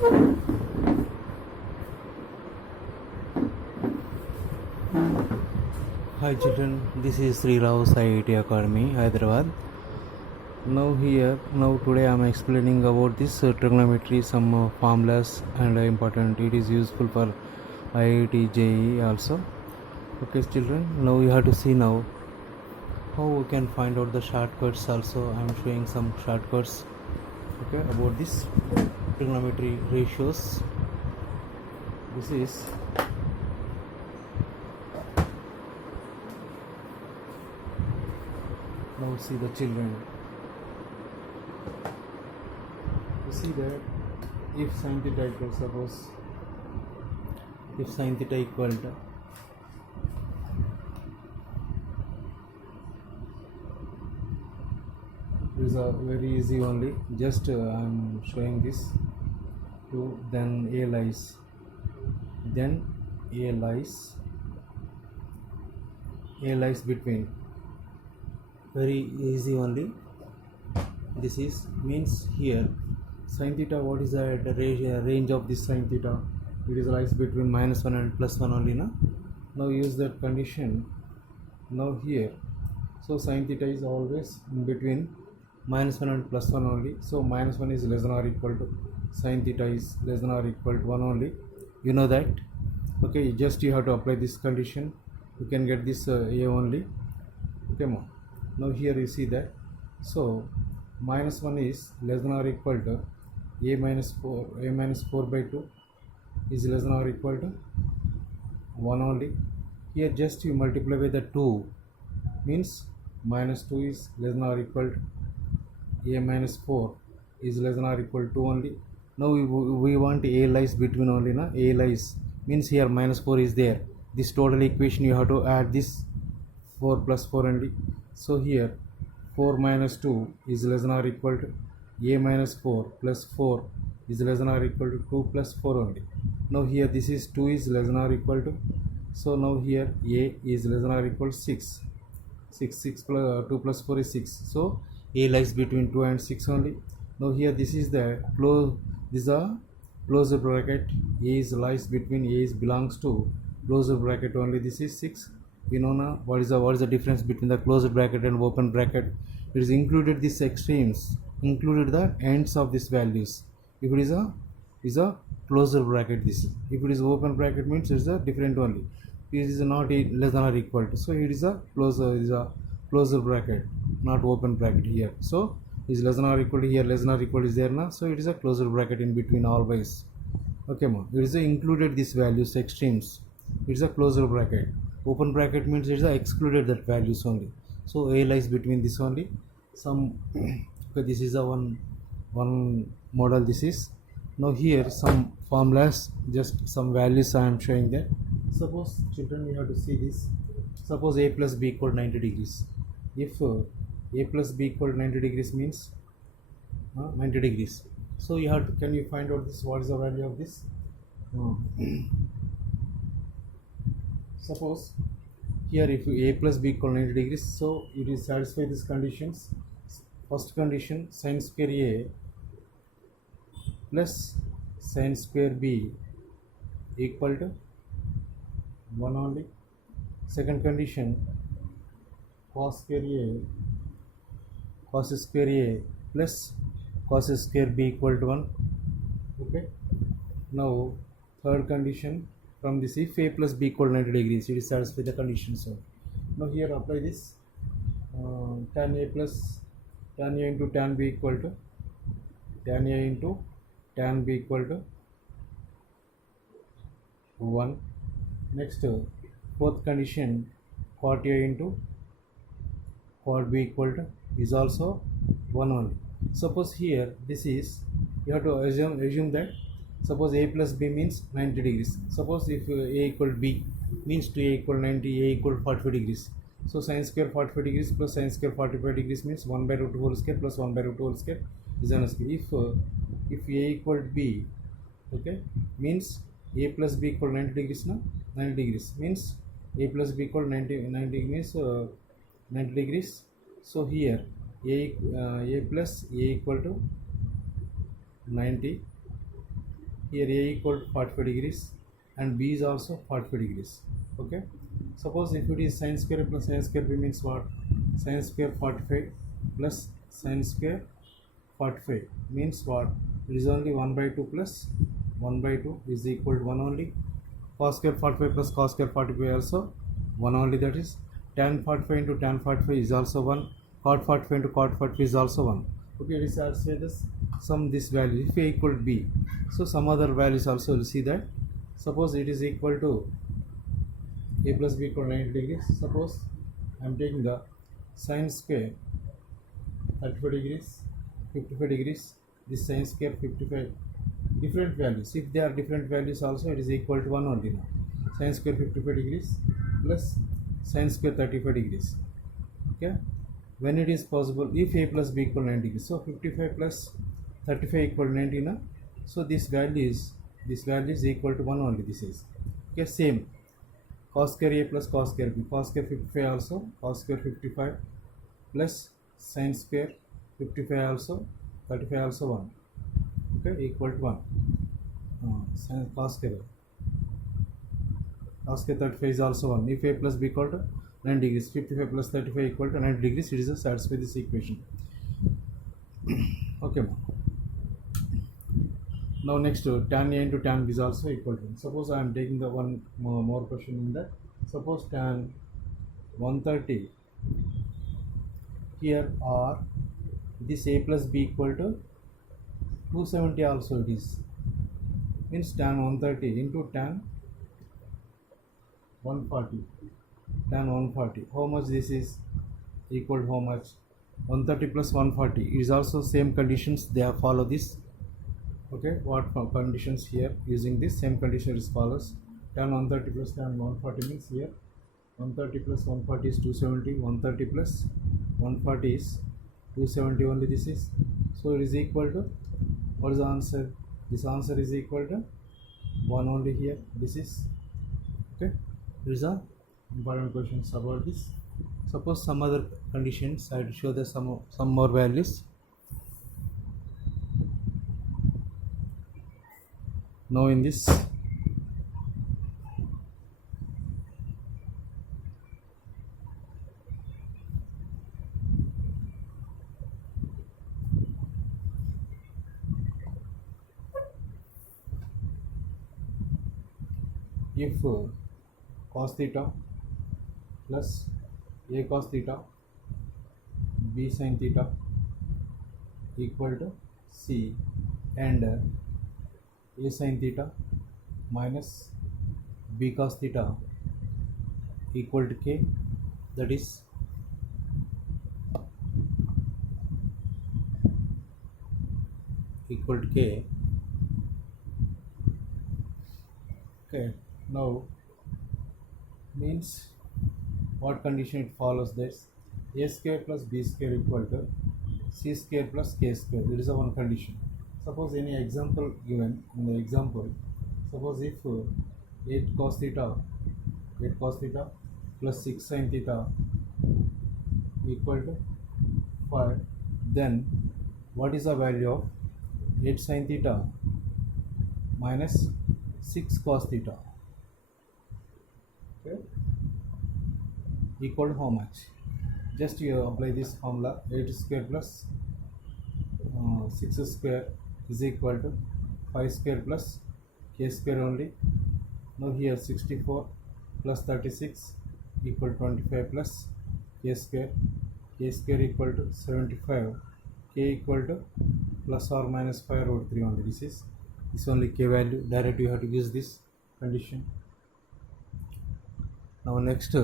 Hi children, this is Sri Rao IIT Academy, Hyderabad. Now today I am explaining about this trigonometry, some formulas and important. It is useful for IIT JEE also. Okay children, now you have to see now how we can find out the shortcuts also. I am showing some shortcuts, okay, about this trigonometry ratios. This is now see the children. You see that if sin theta equals, suppose if sin theta equal to is a very easy only, just I am showing this to then a lies between, very easy only. This is means here sin theta, what is the range of this sin theta? It is lies between -1 and +1 only, na? Now use that condition. Now here, so sin theta is always in between -1 and +1 only. So -1 is less than or equal to sin theta is less than or equal to 1 only. You know that. Okay, just you have to apply this condition. You can get this a only. Okay, now here you see that. So -1 is less than or equal to a minus 4 by 2 is less than or equal to 1 only. Here just you multiply by the 2, means -2 is less than or equal to a minus 4 is less than or equal to 2 only. Now we want a lies between only, na? A lies means here -4 is there. This total equation you have to add this 4 plus 4 only. So here 4 minus 2 is less than or equal to a minus 4 plus 4 is less than or equal to 2 plus 4 only. Now here this is 2 is less than or equal to, so now here a is less than or equal to 6 plus 2 plus 4 is 6. So a lies between 2 and 6 only. Now here this is the closed bracket. A is lies between, a is belongs to closed bracket only. This is 6. We know now what is the difference between the closed bracket and open bracket. It is included these extremes, included the ends of these values. If it is a closed bracket, this is. If it is open bracket, means it is a different only. It is not less than or equal to, so it is a closed bracket, not open bracket here. So is less than or equal to, here less than or equal is there now, so it is a closed bracket in between always. Okay, it is included these values extremes. It is a closed bracket. Open bracket means it is excluded that values only. So a lies between this only. Some okay, this is a one model. This is now here some formulas, just some values I am showing there. Suppose children, you have to see this. Suppose a plus b equal 90 degrees. If a plus b equal 90 degrees means 90 degrees. So you have to, can you find out this, what is the value of this? Suppose here if a plus b equal 90 degrees, so it is satisfy these conditions. First condition, sin square a plus sin square b equal to 1 only. Second condition, cos square a plus cos square b equal to 1. Okay. Now third condition, from this, if a plus b equal 90 degrees, it is satisfy the condition. So now here apply this tan a into tan b equal to tan a into tan b equal to 1. Next, fourth condition, cot a into cot b equal to is also 1 only. Suppose here this is, you have to assume that suppose a plus b means 90 degrees. Suppose if a equal b means to a equal 90, a equal 45 degrees. So sin square 45 degrees plus sin square 45 degrees means 1 by root 2 whole square plus 1 by root 2 whole square is an square. If a equal b, okay, means a plus b equal 90 degrees, na? 90 degrees means a plus b equal 90 means 90 degrees. So here a plus a equal to 90 here a equal to 45 degrees and b is also 45 degrees. Okay, suppose if it is sin square plus sin square b means what? Sin square 45 plus sin square 45 means what? It is only 1 by 2 plus 1 by 2 is equal to 1 only. Cos square 45 plus cos square 45 also 1 only, that is tan 45 into tan 45 is also 1, cot 45 into cot 45 is also 1. Okay, it is also this sum this value if a equal to b. So some other values also will see that. Suppose it is equal to a plus b equal to 90 degrees. Suppose I am taking the sin square 35 degrees, 55 degrees, this sin square 55, different values. If they are different values also, it is equal to 1 only now. Sin square 55 degrees plus sin square 35 degrees. Okay, when it is possible, if a plus b equal to 90 degrees, so 55 plus 35 equal to 90 now. So this value is equal to 1 only. This is okay. Same cos square a plus cos square b, cos square 55 also, cos square 55 plus sin square 55 also, 35 also 1. Okay, equal to 1. Sin cos square 35 is also 1. If a plus b equal to 9 degrees, 55 plus 35 equal to 90 degrees, it is a satisfy this equation. Okay. Now next, tan a into tan b is also equal to 1. Suppose I am taking the one more question in that. Suppose tan 130 here, or this a plus b equal to 270 also it is, means tan 130 into tan 140, tan 140, how much this is equal to how much? 130 plus 140 is also same conditions, they are follow this. Okay, what conditions here? Using this same condition is follows. Tan 130 plus tan 140 means here 130 plus 140 is 270, 130 plus 140 is 270 only this is. So it is equal to, what is the answer? This answer is equal to 1 only here. This is okay. These are important questions about this. Suppose some other conditions, I will show the some more values. Now in this, if cos theta plus a cos theta b sin theta equal to c, and a sin theta minus b cos theta equal to k, that is equal to k. Okay, now means what condition it follows? This a square plus b square equal to c square plus k square. It is a one condition. Suppose any example given in the example, suppose if 8 cos theta plus 6 sin theta equal to 5, then what is the value of 8 sin theta minus 6 cos theta? Okay, equal to how much? Just you apply this formula, 8 square plus 6 square is equal to 5 square plus k square only. Now here 64 plus 36 equal to 25 plus k square equal to 75, k equal to plus or minus 5 root 3 only. This is only k value, direct you have to use this condition. Now next